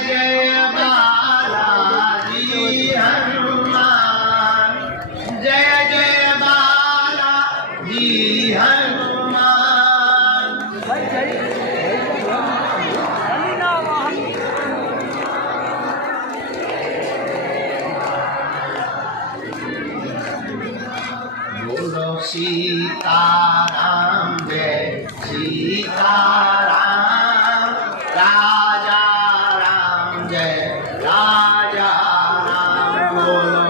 जय बालाजी हनुमान, जय जय बालाजी हनुमान। बोलो सीताराम जय सीताराम, राजा राम जय राजा राम। बोलो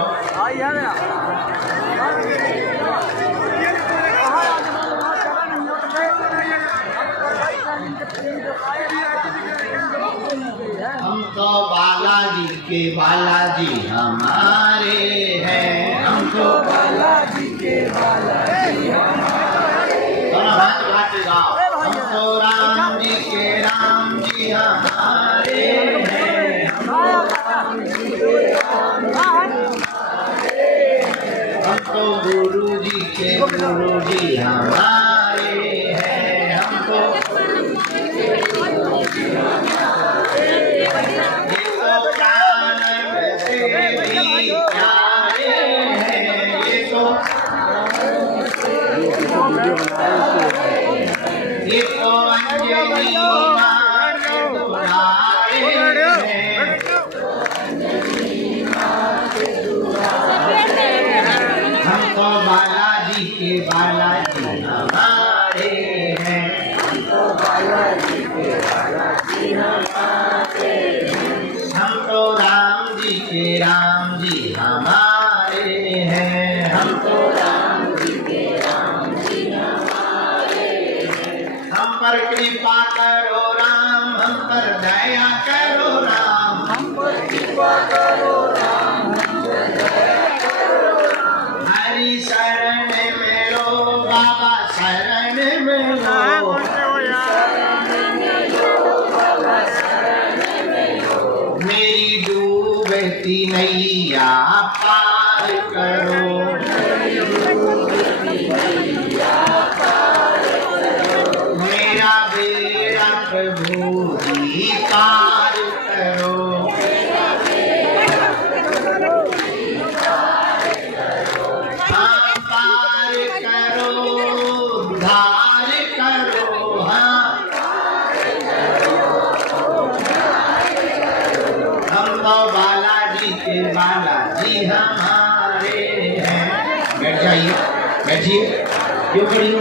हम तो बालाजी के बालाजी हमारे हैं, हम तो बालाजी के बालाजी हमारे। हाथ उठा के गाओ, हम तो राम जी के राम जी हमारे हैं, हम तो राम जी के राम जी हमारे। हम तो गुरु जी के गुरु जी हमारे हैं, हम तो गुरु जी के गुरु जी हमारे। ये तो प्राण से भी प्यारे हैं, ये तो अंजनी मां के दुलारे हैं, हम तो बालाजी के बालाजी हमारे हैं, हम तो बालाजी के बालाजी हमारे हैं। हम तो राम जी के राम जी हमारे हैं, हम तो राम जी के राम जी हमारे हैं। हम पर कृपा करो राम, हम पर दया करो राम, हम पर कृपा करो राम, हम पर दया करो राम। हरि शरण में लो बाबा शरण में लो, मेरी डूबती नैया पार करो, मेरा बेड़ा प्रभु जी पार करो। हाँ पार करो, उद्धार करो, हाँ हम तो बालाजी के बालाजी हमारे हैं। बैठ जाइए, बैठिए, क्यों खड़ी हो?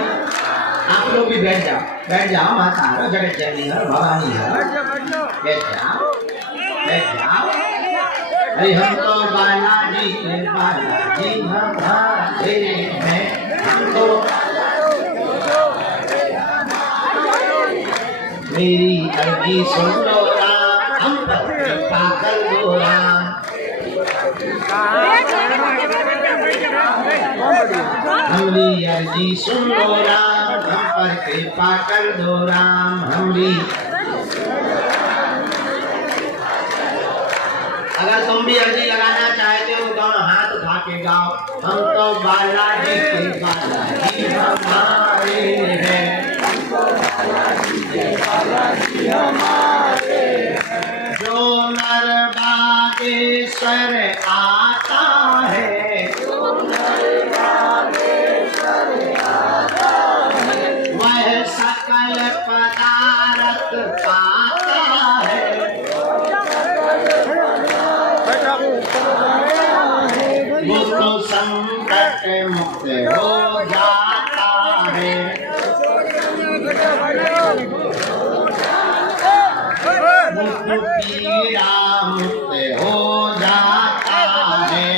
आप लोग भी बैठ जाओ, बैठ जाओ। माता हर जगत जननी हर भवानी हर, बैठ जाओ, बैठ जाओ। अरे हम तो बालाजी के बालाजी हमारे हैं, हम तो मेरी अर्जी सुन लो राम, हम पर कृपा कर दो राम। हमरी अर्जी सुन लो राम, हम पर कृपा कर दो राम। हमरी अगर तुम भी अर्जी लगाना चाहते हो दोनों हाथ उठा के गाओ, हम तो बालाजी के बालाजी हमारे हैं, हम तो बालाजी के बालाजी हमारे हैं। जो नर बागेश्वर आता है, जो नर बागेश्वर आता है, वह सकल पदार्थ पाता है, वो तो संकट मुक्त हो जाता है, वो पीड़ा मुक्त हो जाता है।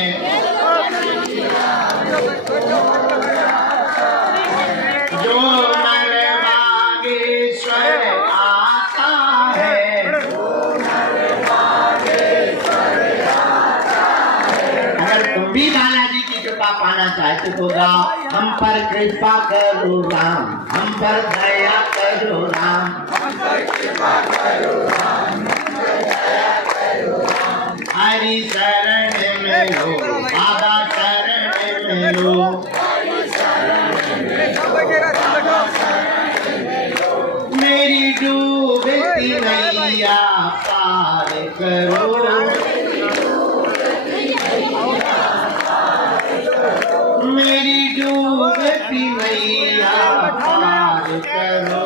जो नर बागेश्वर आता है, अगर तुम भी बालाजी की कृपा पाना चाहते हो गाओ, हम पर कृपा करो राम, हम पर दया करो राम, हम पर कृपा करो राम, हम पर दया करो राम। हरि शरण में लो बाबा शरण में लो, मेरी डूबती नैया पार करो, मेरी डूबती मैया पार करो,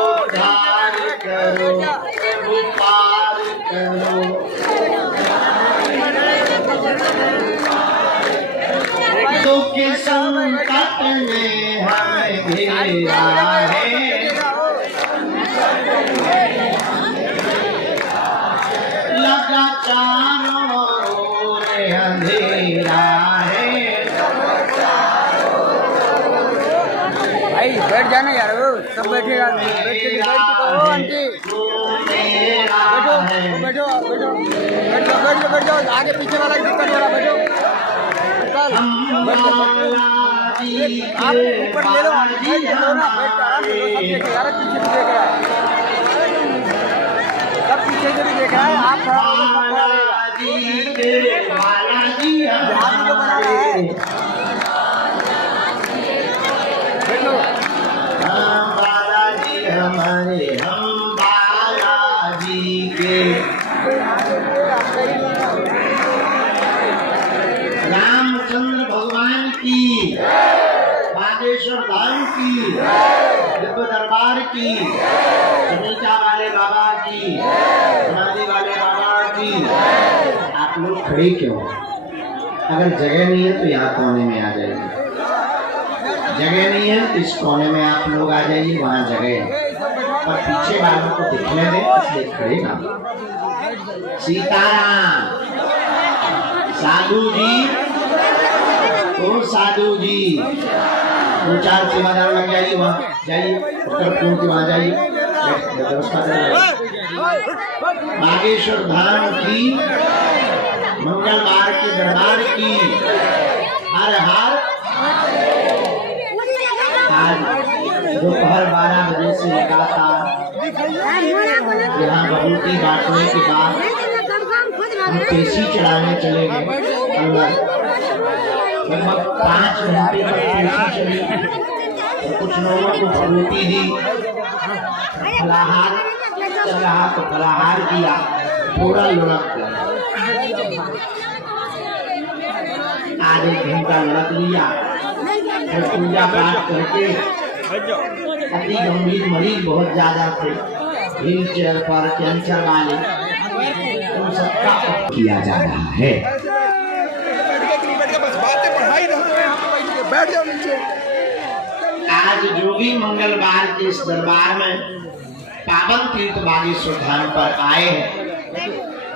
उद्धार करो, पार करो। दुख संकट ने हमें घेरा है, लगा चारों ओर अंधेरा है। भाई बैठ जाना यार, वो सब बैठेगा, बैठ के कहो आंटी बैठो बैठो बैठो बैठ जाओ, आगे पीछे वाला दिक्कत हो रहा, बैठो आप ऊपर ले लो, आंटी लो ना, बैठ के आराम से लो, सब देख रहा है, पीछे भी देख रहा है, सब पीछे से भी देख रहा है, आप खड़ा हो तो बना रहा है। बालाजी हमारे, हम बालाजी के, रामचंद्र भगवान की, बागेश्वर धाम की, दिव्य दरबार की, समीचा वाले बाबा की, समाधि वाले बाबा की। आप लोग खड़े क्यों? अगर जगह नहीं है तो यहाँ कोने में आ जाइए, जगह नहीं है तो इस कोने में आप लोग आ जाइए, वहाँ जगह है, पर पीछे वालों को दिखने दें, इसलिए खड़े ना। सीताराम, साधु जी, ओ साधु जी, दो चार सेवादार लग जाइए, वहाँ जाइए, उत्तर पूर्व के वहाँ जाइए, व्यवस्था करें। बागेश्वर धाम की, मंगलवार के दरबार की, हर हार आज दोपहर 12 बजे से लगातार यहाँ बबूती बांटने के बाद हम पेशी चढ़ाने चले गए अंदर। लगभग 5 घंटे तक पेशी चली और कुछ लोगों को बबूती दी, फलाहार चल रहा तो फलाहार किया, थोड़ा लुढ़क गया, आध एक घंटा लुढ़क लिया, फिर पूजा पाठ करके। अति गंभीर मरीज बहुत ज्यादा थे, व्हील चेयर पर, कैंसर वाले, उन सबका किया जा रहा है। आज जो भी मंगलवार के इस दरबार में पावन तीर्थ बागेश्वर धाम पर आए हैं,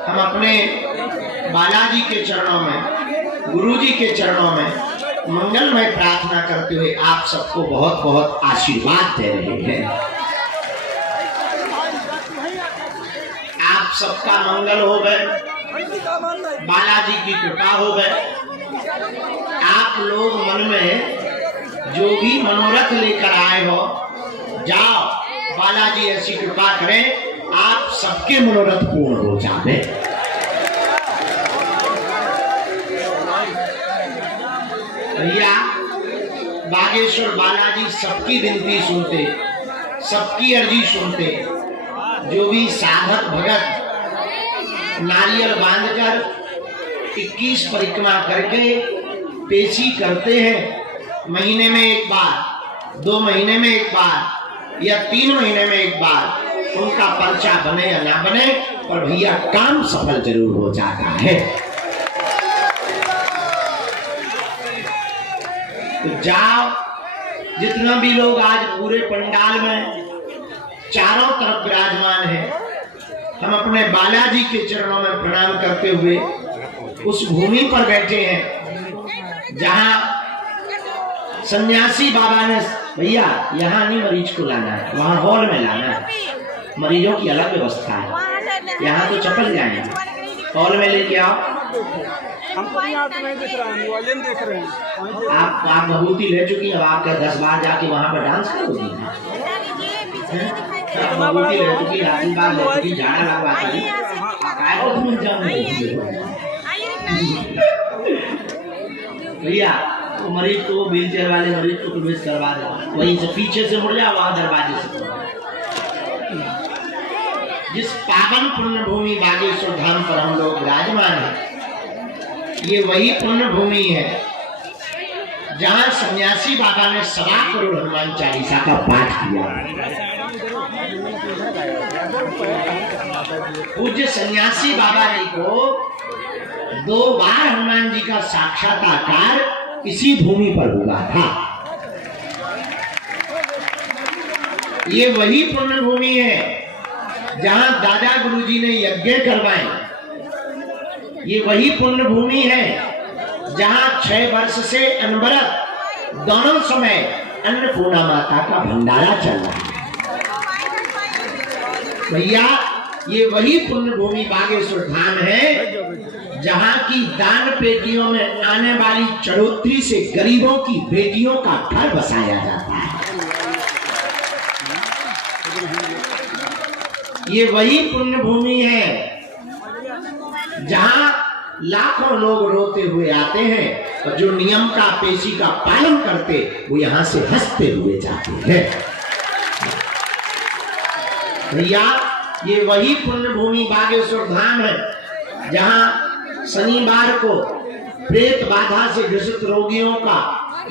हम अपने बालाजी के चरणों में, गुरु जी के चरणों में मंगलमय प्रार्थना करते हुए आप सबको बहुत बहुत आशीर्वाद दे रहे हैं। आप सबका मंगल हो गए, बालाजी की कृपा हो गए। आप लोग मन में जो भी मनोरथ लेकर आए हो, जाओ, बालाजी ऐसी कृपा करें आप सबके मनोरथ पूर्ण हो जाए। भैया, बागेश्वर बालाजी सबकी विनती सुनते, सबकी अर्जी सुनते। जो भी साधक भगत नारियल बांधकर 21 परिक्रमा करके पेशी करते हैं, महीने में एक बार, 2 महीने में एक बार या 3 महीने में एक बार, उनका पर्चा बने या ना बने, पर भैया काम सफल जरूर हो जाता है। तो जाओ, जितना भी लोग आज पूरे पंडाल में चारों तरफ विराजमान है, हम अपने बालाजी के चरणों में प्रणाम करते हुए उस भूमि पर बैठे हैं जहां सन्यासी बाबा ने, भैया यहाँ नहीं मरीज को लाना है, वहाँ हॉल में लाना है, मरीजों की अलग व्यवस्था है, यहाँ तो चपल जाए, हॉल में लेके आओ। हमको यहाँ तो नहीं दिख रहा है, मोबाइल में देख रहे हैं। आप बबूती ले चुकी हैं, अब आप क्या 10 बार जाके वहाँ पर डांस करोगी? बबूती ले चुकी, आशीर्वाद ले चुकी, जाना लगवा चुकी, भैया वो मरीज को, व्हील चेयर वाले मरीज को प्रवेश करवा दो, वहीं से पीछे से मुड़ जाओ, वहां दरवाजे से। जिस पावन पुण्य भूमि बागेश्वर धाम पर हम लोग विराजमान हैं, ये वही पुण्य भूमि है जहां सन्यासी बाबा ने 1.25 करोड़ हनुमान चालीसा का पाठ किया। पूज्य सन्यासी बाबा जी को 2 बार हनुमान जी का साक्षात्कार इसी भूमि पर हुआ था। ये वही पुण्य भूमि है जहां दादा गुरुजी ने यज्ञ करवाए। ये वही पुण्य भूमि है जहां 6 वर्ष से अनवरत दोनों समय अन्नपूर्णा माता का भंडारा चल रहा है। भैया, ये वही पुण्य भूमि बागेश्वर धाम है जहां की दान पेटियों में आने वाली चढ़ोतरी से गरीबों की बेटियों का घर बसाया जाता है। ये वही पुण्य भूमि है जहां लाखों लोग रोते हुए आते हैं और जो नियम का, पेशी का पालन करते, वो यहां से हंसते हुए जाते हैं। भैया, ये वही पुण्य भूमि बागेश्वर धाम है जहां शनिवार को प्रेत बाधा से ग्रसित रोगियों का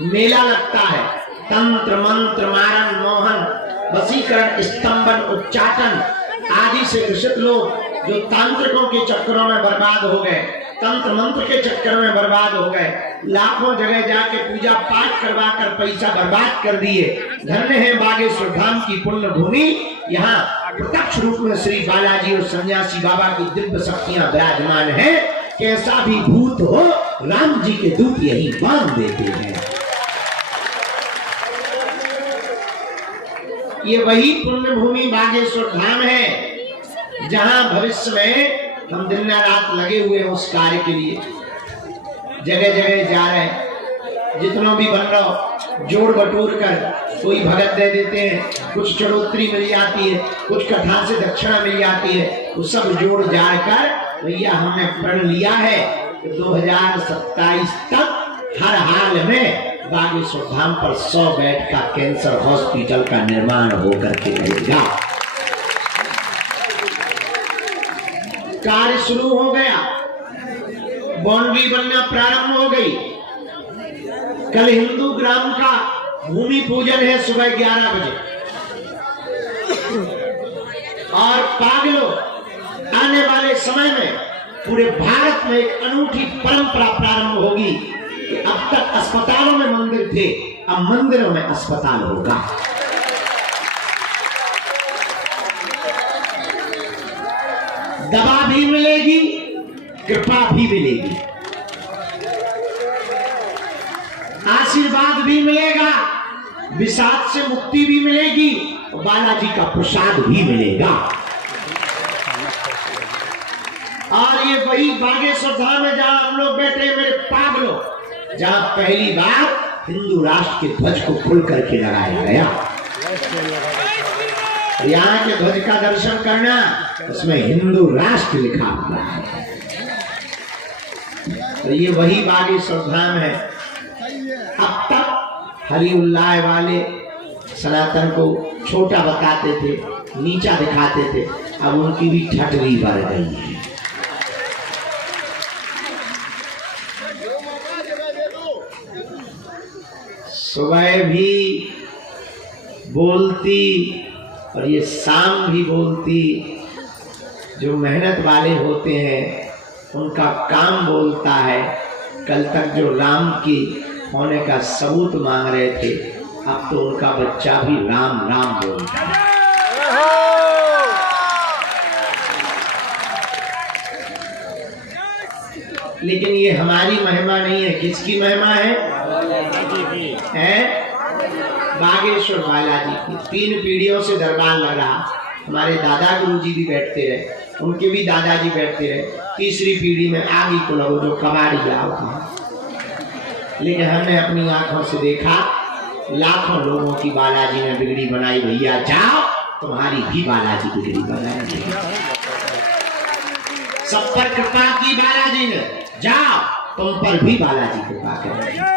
मेला लगता है। तंत्र मंत्र मारण मोहन वशीकरण स्तंभन उच्चाटन आदि से ग्रसित लोग जो तांत्रिकों के चक्करों में बर्बाद हो गए, तंत्र मंत्र के चक्कर में बर्बाद हो गए, लाखों जगह जाके पूजा पाठ करवा कर पैसा बर्बाद कर दिए। धन्य है बागेश्वर धाम की पुण्य भूमि। यहाँ प्रत्यक्ष रूप में श्री बालाजी और सन्यासी बाबा की दिव्य शक्तियां विराजमान है। कैसा भी भूत हो, राम जी के दूत यही बांध देते हैं। ये वही पुण्य भूमि बागेश्वर धाम है जहां भविष्य में हम दिन रात लगे हुए हैं उस कार्य के लिए। जगह जगह जा रहे हैं, जितना भी बन रहा जोड़ बटोर कर कोई भगत दे देते हैं, कुछ चढ़ोतरी मिल जाती है, कुछ कथा से दक्षिणा मिल जाती है, वो सब जोड़ जाड़ कर भैया हमने प्रण लिया है कि 2027 तक हर हाल में बागेश्वर धाम पर 100 बेड का कैंसर हॉस्पिटल का निर्माण होकर के रहेगा। कार्य शुरू हो गया, बाउंड्री बनना प्रारंभ हो गई। कल हिंदू ग्राम का भूमि पूजन है सुबह 11 बजे और पागलों आने वाले समय में पूरे भारत में एक अनूठी परंपरा प्रारंभ होगी कि अब तक अस्पतालों में मंदिर थे, अब मंदिरों में अस्पताल होगा। दवा भी मिलेगी, कृपा भी मिलेगी, आशीर्वाद भी मिलेगा, विषाद से मुक्ति भी मिलेगी और बालाजी का प्रसाद भी मिलेगा। और ये वही बागेश्वर धाम है जहां हम लोग बैठे हैं मेरे पागलों, जहां पहली बार हिंदू राष्ट्र के ध्वज को खुल करके लगाया गया। यहाँ के ध्वज का दर्शन करना, उसमें हिंदू राष्ट्र लिखा हुआ है। तो ये वही बागेश्वर धाम है। अब तक हरि उल्लाह वाले सनातन को छोटा बताते थे, नीचा दिखाते थे, अब उनकी भी ठटरी बढ़ गई है। सुबह भी बोलती और ये शाम भी बोलती। जो मेहनत वाले होते हैं उनका काम बोलता है। कल तक जो राम की होने का सबूत मांग रहे थे, अब तो उनका बच्चा भी राम राम बोलता है। लेकिन ये हमारी महिमा नहीं है, किसकी महिमा है? बागेश्वर बालाजी की। 3 पीढ़ियों से दरबार लगा। हमारे दादा गुरुजी भी बैठते रहे, उनके भी दादाजी बैठते रहे। तीसरी पीढ़ी में आगे को लगो जो कबाड़ी जाओ। लेकिन हमने अपनी आंखों से देखा, लाखों लोगों की बालाजी ने बिगड़ी बनाई। भैया जाओ, तुम्हारी भी बालाजी बिगड़ी बनाएंगे। सब पर कृपा की बालाजी ने, जाओ तुम पर भी बालाजी कृपा करेंगे।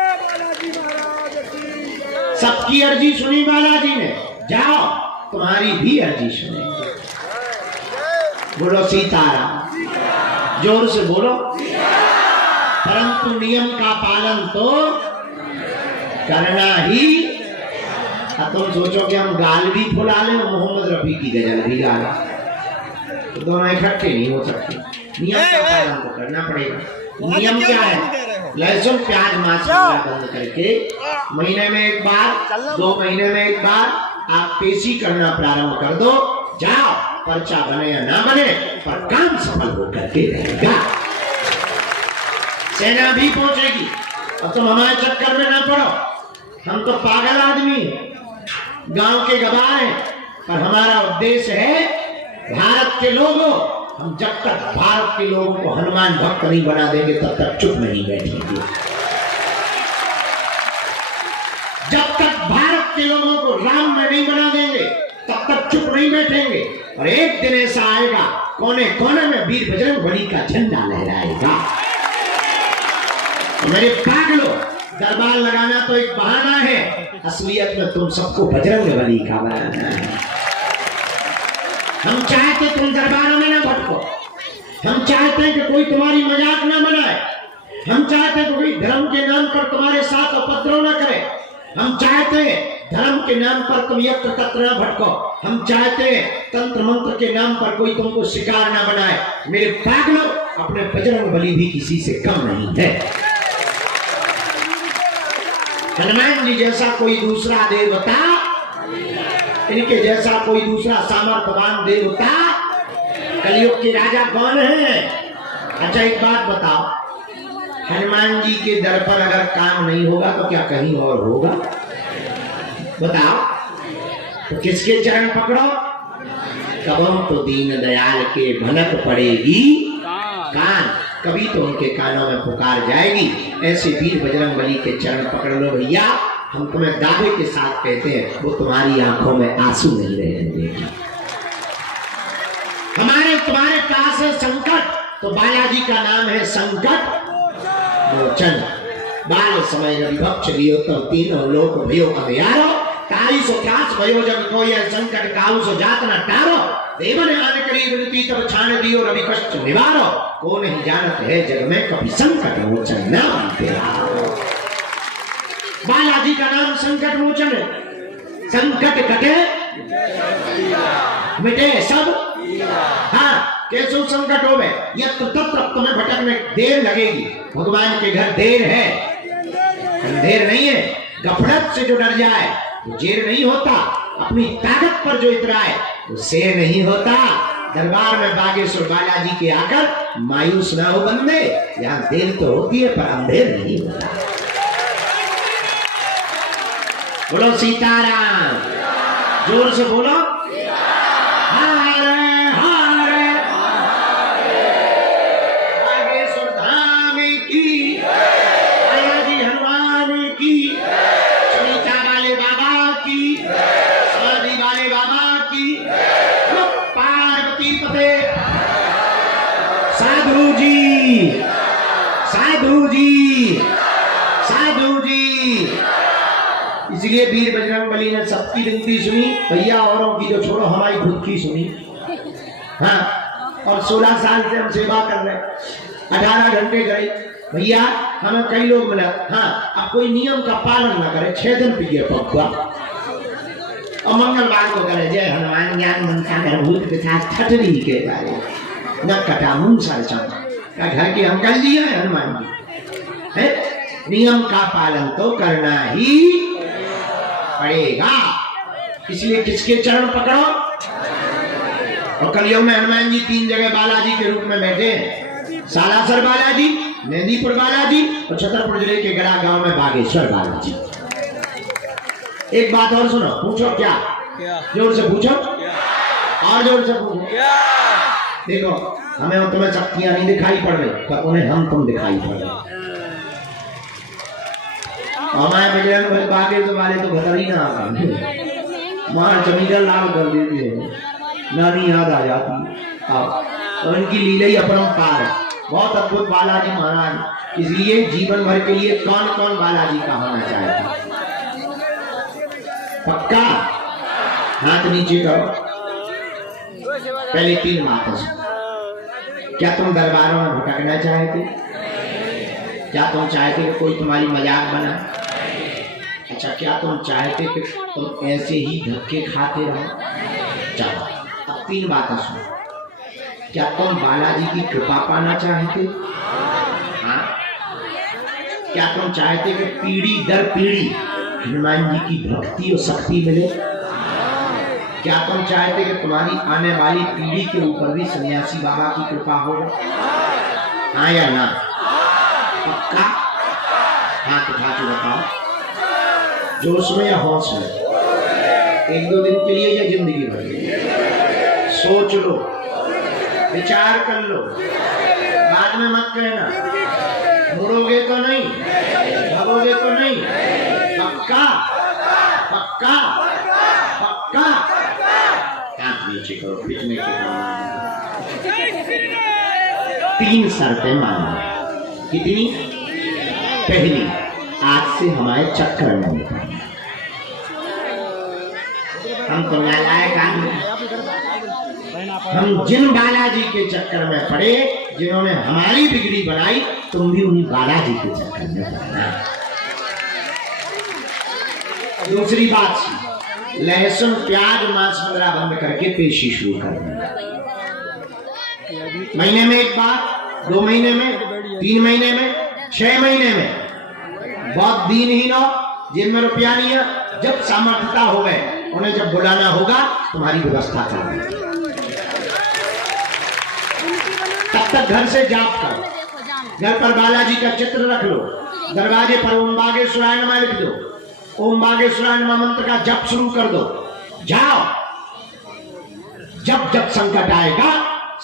सबकी अर्जी सुनी बालाजी ने, जाओ तुम्हारी भी अर्जी सुनेंगे। बोलो सीताराम, जोर से बोलो। परंतु नियम का पालन तो करना ही। तुम सोचो कि हम गाल भी फुला लें और मोहम्मद रफी की गजल भी गा लें, तो दोनों इकट्ठे नहीं हो सकते। नियम का पालन तो करना पड़ेगा। नियम क्या है? लहसुन प्याज मांस बंद करके महीने में एक बार, 2 महीने में एक बार आप पेशी करना प्रारंभ कर दो। जाओ, पर्चा बने या ना बने, पर काम सफल होकर के रहेगा। सेना भी पहुंचेगी। अब तुम हमारे चक्कर में ना पड़ो, हम तो पागल आदमी हैं, गांव के गवाह हैं, पर हमारा उद्देश्य है भारत के लोगों, हम जब तक भारत के लोगों को हनुमान भक्त नहीं बना देंगे तब तक चुप नहीं बैठेंगे। जब तक भारत के लोगों को राम में नहीं बना देंगे तब तक चुप नहीं बैठेंगे। और एक दिन ऐसा आएगा, कोने कोने में वीर बजरंगबली का झंडा लहराएगा। तो मेरे पागलों, दरबार लगाना तो एक बहाना है, असलियत में तुम सबको बजरंगबली का बनाना है। हम चाहते तुम दरबारों में ना भटको, हम चाहते हैं कि कोई तुम्हारी मजाक ना बनाए, हम चाहते हैं कि कोई धर्म के नाम पर तुम्हारे साथ उपद्रव ना करे, हम चाहते हैं धर्म के नाम पर तुम यत्र तत्र ना भटको, हम चाहते हैं तंत्र मंत्र के नाम पर कोई तुमको शिकार ना बनाए। मेरे पागलों, अपने बजरंगबली भी किसी से कम नहीं है। हनुमान जी जैसा कोई दूसरा देवता, इनके जैसा कोई दूसरा सामर्थ्यवान देवता कलयुग के राजा कौन है? अच्छा एक बात बताओ, हनुमान जी के दर पर अगर काम नहीं होगा तो क्या कहीं और होगा? बताओ, तो किसके चरण पकड़ो? कबम तो दीन दयाल के भनक पड़ेगी कान, कभी तो उनके कानों में पुकार जाएगी। ऐसे वीर बजरंगबली के चरण पकड़ लो भैया, हम तुम्हें दावे के साथ कहते हैं, वो तुम्हारी आंखों में आंसू नहीं रहेंगे। हमारे तुम्हारे पास है संकट, तो बालाजी का नाम है संकट मोचन। बाल समय विभक्ष लियो तो तीनों लोक भयो अंधियारो, तारी सो त्रास भयो जब कोई संकट काऊ सो जात न टारो, देवन आन करी विनती तब छान दियो रवि कष्ट निवारो, को नहीं जानत है जग में कभी संकट मोचन नाम तेरा। बालाजी का नाम संकट मोचन है। संकट कटे मिटे सब। हाँ, कैसो संकट हो गए, यत्र तत्र तुम्हें भटकने देर लगेगी। भगवान के घर देर है, अंधेर नहीं है। गफलत से जो डर जाए वो जेर नहीं होता, अपनी ताकत पर जो इतराए वो शेर नहीं होता। दरबार में बागेश्वर बालाजी के आकर मायूस ना हो बंदे, यहाँ देर तो होती है पर अंधेर नहीं होता। बोलो सीताराम, जोर से बोलो। बागेश्वर धाम की, बालाजी हनुमान की, सुनीता वाले बाबा की, समाधि वाले बाबा की, पार्वती पते। साधु जी, साधु जी, साधु जी। इसलिए वीर बजरंगबली ने सबकी विनती सुनी भैया, औरों की जो छोड़ो, हमारी खुद की सुनी। हाँ, और 16 साल से हम सेवा कर रहे, 18 घंटे गए भैया, हमें कई लोग मिला। हाँ, अब कोई नियम का पालन ना करे, 6 दिन पिए पक्का, और मंगलवार को करे जय हनुमान ज्ञान मनसा कर भूत पिशाच ठटरी के बारे न कटा मुंह साल का घर के अंकल जी है हनुमान जी है। नियम का पालन तो करना ही पड़ेगा। इसलिए किसके चरण पकड़ो? और कलयुग में हनुमान जी 3 जगह बालाजी के रूप में बैठे हैं। सालासर बालाजी, मेहंदीपुर बालाजी और छतरपुर जिले के गड़ा गांव में बागेश्वर बालाजी। एक बात और सुनो, पूछो क्या? जोर से पूछो, और जोर से पूछो। देखो, हमें और तुम्हें शक्तियां नहीं दिखाई पड़ रही, पर उन्हें हम तुम दिखाई पड़ रहे। हमारे बजरंग बागेश्वर वाले तो बता ही ना आ, मार जमींदार लाल कर देती है, नानी याद आ जाती। तो इनकी लीला ही अपरंपार है, बहुत अद्भुत बालाजी महाराज। इसलिए जीवन भर के लिए कौन कौन बालाजी का होना चाहता? पक्का? हाथ नीचे करो। पहले 3 बातें सुनो। क्या तुम दरबारों में भटकना चाहते? क्या तुम चाहते कि कोई तुम्हारी मजाक बनाए? अच्छा, क्या तुम चाहते कि तुम ऐसे ही धक्के खाते रहो? चलो, अब 3 बातें सुनो। क्या तुम बालाजी की कृपा पाना चाहते? हाँ? क्या तुम चाहते कि पीढ़ी दर पीढ़ी हनुमान जी की भक्ति और शक्ति मिले? क्या तुम चाहते कि तुम्हारी आने वाली पीढ़ी के ऊपर भी सन्यासी बाबा की कृपा हो? हाँ या ना? पक्का? हाथ उठा के बताओ, जोश में या होश में? 1-2 दिन के लिए या जिंदगी भर? सोच लो, विचार कर लो, बाद में मत कहना। मुड़ोगे तो नहीं, भागोगे तो नहीं? पक्का? पक्का? पक्का? हाथ नीचे करो, पिटने के काम। 3 शर्तें मानो। कितनी? पहली, आज से हमारे चक्कर में नहीं। हम तो नालायक आदमी, हम जिन बालाजी के चक्कर में पड़े जिन्होंने हमारी बिगड़ी बनाई, तुम भी उन्हीं बालाजी के चक्कर में पड़ना। दूसरी बात, लहसुन प्याज मांस वगैरह बंद करके पेशी शुरू कर देना। महीने में 1 बार, 2 महीने में, 3 महीने में, 6 महीने में। बहुत दीनहीन हो, जेब में रुपया नहीं है, जब सामर्थ्यता हो गए उन्हें जब बुलाना होगा तुम्हारी व्यवस्था करो। तब तक घर से जाप करो, घर पर बालाजी का चित्र रख लो, दरवाजे पर ओम बागेश्वराय नमः लिख दो, ओम बागेश्वराय नमः मंत्र का जप शुरू कर दो। जाओ, जब जब संकट आएगा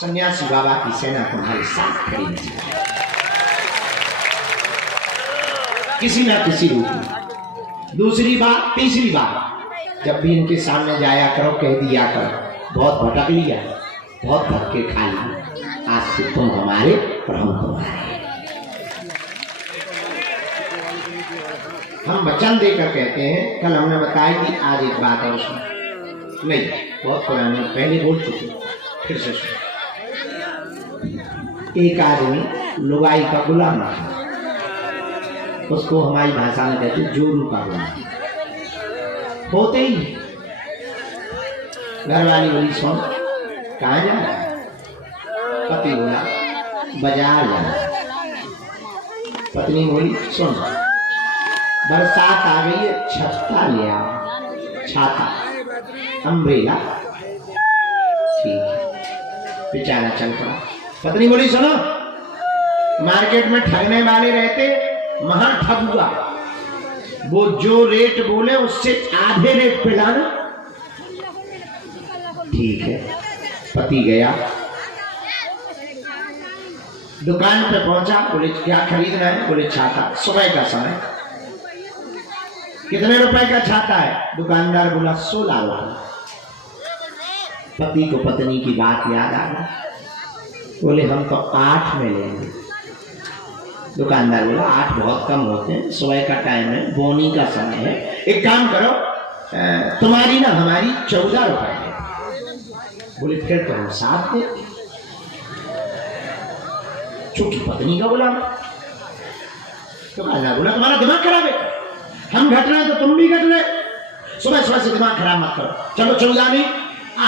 सन्यासी बाबा की सेना तुम्हारे साथ खड़ी है, किसी ना किसी रूप में। दूसरी बात, तीसरी बात, जब भी इनके सामने जाया करो कह दिया करो, बहुत भटक लिया, बहुत धक्के खा लिए, आज से तुम हमारे और हम तुम्हारे। हम वचन देकर कहते हैं। कल हमने बताया कि आज एक बात और सुनो, नहीं बहुत पुरानी, पहले बोल चुके, फिर से सुनो। एक आदमी लुगाई का गुलाम था, उसको हमारी भाषा में कहते जोरू का गुलाम। होते ही घरवाली बोली सुन, कहाँ जा रहा है? पति बोला बाजार जा रहा है। पत्नी बोली सुन, बरसात आ गई है, छत्ता ले आओ। छाता, अम्ब्रेला। ठीक, बेचारा चल पड़ा। पत्नी बोली सुनो, मार्केट में ठगने वाले रहते, महा ठग हुआ, वो जो रेट बोले उससे आधे रेट पे लाना। ठीक है। पति गया, दुकान पे पहुंचा, बोले क्या खरीदना है? बोले छाता। सुबह का समय, कितने रुपए का छाता है? दुकानदार बोला 16 रुपए। पति को पत्नी की बात याद आ गई, बोले हम तो 8 में लेंगे। दुकानदार बोला 8 बहुत कम होते हैं, सुबह का टाइम है, बोनी का समय है, एक काम करो तुम्हारी ना हमारी 14 रुपए है। बोले फिर तो हम 7 दे। चूंकि पत्नी का बोला, दुकानदार बोला तुम्हारा दिमाग खराब है, हम घट रहे हैं तो तुम भी घट रहे। सुबह सुबह से दिमाग खराब मत करो, चलो 14 नहीं,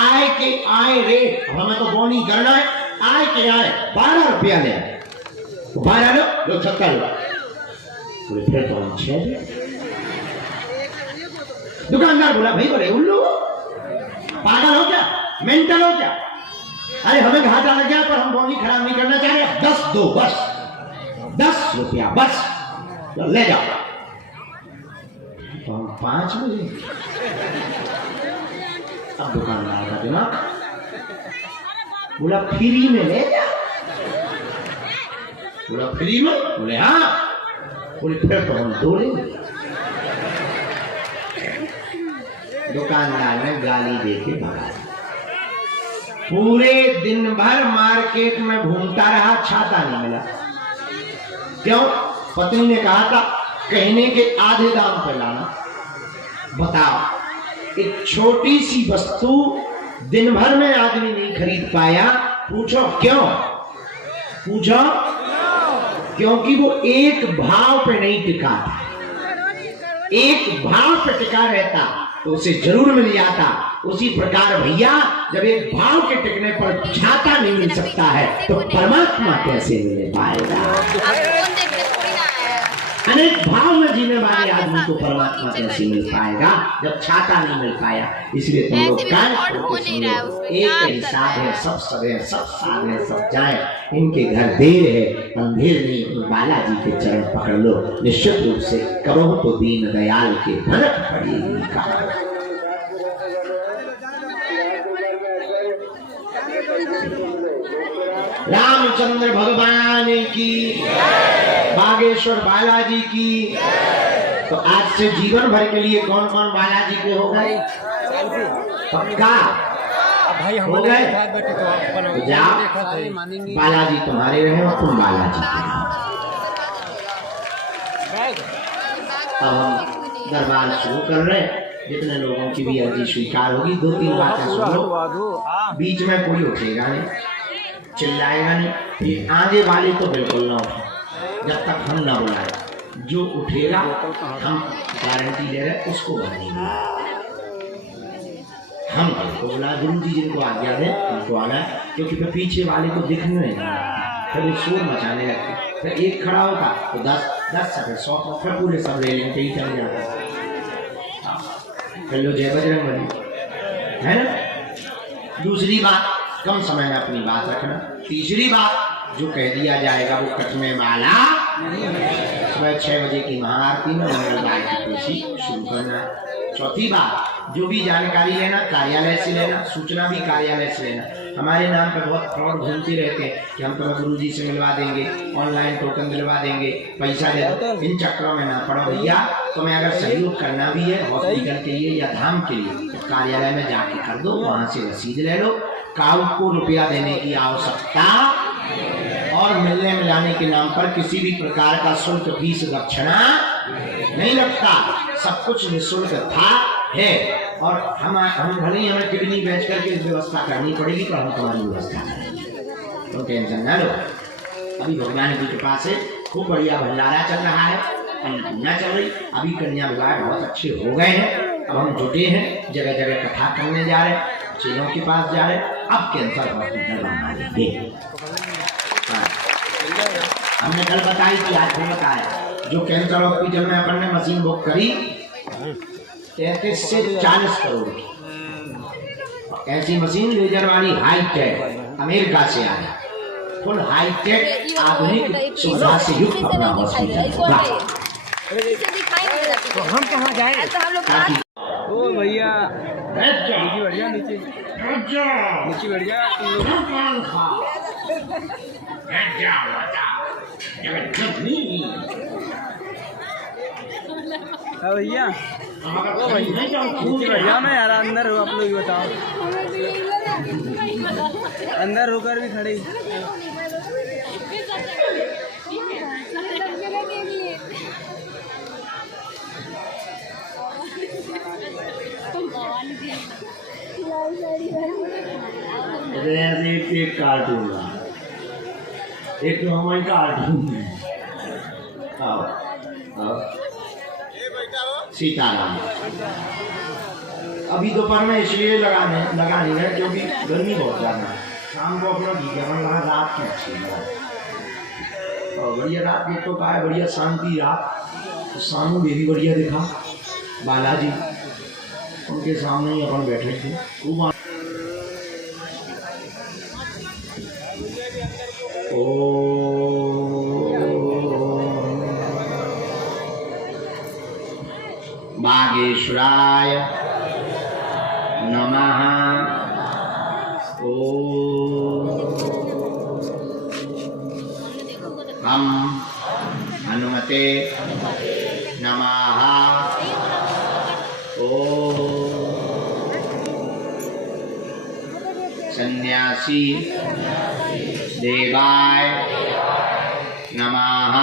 आय के आय रेट, हमें तो बोनी करना है, आय के आय 12 रुपया ले। 12 लो 70 लो। बोले फिर तो हम 6 दे। दुकानदार बोला भाई बोले उल्लू पागल हो क्या, मेंटल हो क्या? अरे हमें घाटा लग गया पर हम बोनी खराब नहीं करना चाह रहे, 10 दो बस, 10 रुपया बस, ले जाओ। तो हम 5 में लेंगे। अब दुकानदार का दिमाग बोला फ्री में ले जा। बोला फ्री में? बोले हाँ। बोले फिर तो हम 2 लेंगे। दुकानदार ने गाली देके भगा। पूरे दिन भर मार्केट में घूमता रहा, छाता नहीं मिला। क्यों? पत्नी ने कहा था कहने के आधे दाम पर लाना। बताओ एक छोटी सी वस्तु दिन भर में आदमी नहीं खरीद पाया। पूछो क्यों? पूछो क्योंकि वो एक भाव पे नहीं टिका था। एक भाव पे टिका रहता तो उसे जरूर मिल जाता। उसी प्रकार भैया, जब एक भाव के टिकने पर छाता नहीं मिल सकता है तो परमात्मा कैसे मिल पाएगा? अनेक भाव में जीने वाले आदमी को परमात्मा कैसे मिल पाएगा जब छाता नहीं मिल पाया? इसलिए तुम लोग एक हिसाब है, सब सब है, सब साथ है, सब जाए। इनके घर देर है, अंधेर नहीं। बालाजी के चरण पकड़ लो, निश्चित रूप से करो तो दीन दयाल के भनक पड़ेगी। रामचंद्र भगवान की, बागेश्वर बालाजी की। तो आज से जीवन भर के लिए कौन कौन बालाजी के हो गए? पक्का भाई हो गए? तो जा, बालाजी तुम्हारे रहे और तुम बालाजी के। अब हम दरबार शुरू कर रहे हैं। जितने लोगों की भी अर्जी स्वीकार होगी, 2-3 बातें सुनो। बीच में कोई उठेगा नहीं, चिल्लाएगा नहीं। ये आगे वाले तो बिल्कुल ना उठे जब तक हम ना बुलाए। जो उठेगा हम गारंटी ले रहे उसको बुलाएंगे। हम को बुला, गुरु जी जिनको आज्ञा दे उनको आना है, क्योंकि फिर पीछे वाले को दिखने नहीं, फिर वो शोर मचाने लगते। फिर एक खड़ा होता तो 10 फिर 100, फिर पूरे सब ले लेंगे ही चल जाता। फिर लो जय बजरंगबली, है ना। दूसरी बात, कम समय में अपनी बात रखना। तीसरी बात, जो कह दिया जाएगा वो कटने वाला। सुबह 6 बजे की महाआरती में मंगलवार की पेशी शुरू करना। चौथी बात, जो भी जानकारी लेना कार्यालय से लेना, सूचना भी कार्यालय से लेना। हमारे नाम पर बहुत फ्रॉड घूमते रहते हैं कि हम तुम्हें गुरु जी से मिलवा देंगे, ऑनलाइन टोकन दिलवा देंगे, पैसा दे दो। इन चक्रों में ना पड़ो भैया। तुम्हें अगर सहयोग करना भी है हॉस्पिटल के लिए या धाम के लिए, तो कार्यालय में जाके कर दो, वहां से रसीद ले लो। काऊ को रुपया देने की आवश्यकता और मिलने मिलाने के नाम पर किसी भी प्रकार का शुल्क, फीस, दक्षिणा नहीं लगता। सब कुछ निःशुल्क था है। और हम भले ही हमें किडनी बेच करके व्यवस्था करनी पड़ेगी, पर हम तुम्हारी व्यवस्था करेंगे, तो टेंशन न लो। अभी भगवान की कृपा से खूब बढ़िया भंडारा चल रहा है, अन्नपूर्णा चल रही। अभी कन्या विवाह बहुत अच्छे हो गए हैं। अब हम जुटे हैं, जगह जगह कथा करने जा रहे हैं, चेलों के पास जा रहे हैं। अब कैंसर हॉस्पिटल बना लेंगे। हमने कल बताई थी, आज भी बताया। जो कैंसर हॉस्पिटल में अपन ने मशीन बुक करी 33 से 40 करोड़ की। ऐसी मशीन लेजर वाली हाईटेक अमेरिका से आई, फुल हाईटेक आधुनिक सुविधा से युक्त अपना हॉस्पिटल। तो हम कहाँ जाए? ओ भैया नीचे बैठ जा, नीचे बैठ जा। भैया नीचे बैठ जा। मैं यार अंदर हूँ, आप लोग ही बताओ। अंदर होकर भी खड़े। एक कार्टून, एक तो हमारी कार्टून है। सीताराम अभी दोपहर में इसलिए लगा नहीं है क्योंकि गर्मी बहुत ज्यादा है। शाम को अपना विज्ञापन लगा, रात की अच्छी लगा और बढ़िया रात की तो पाए, बढ़िया शांति रात। तो सामू भी बढ़िया दिखा बालाजी, उनके सामने ही अपन बैठे थे। खूब बागेश्वराय नमः। हम हनुमते नमः। सन्यासी देवाय नमः।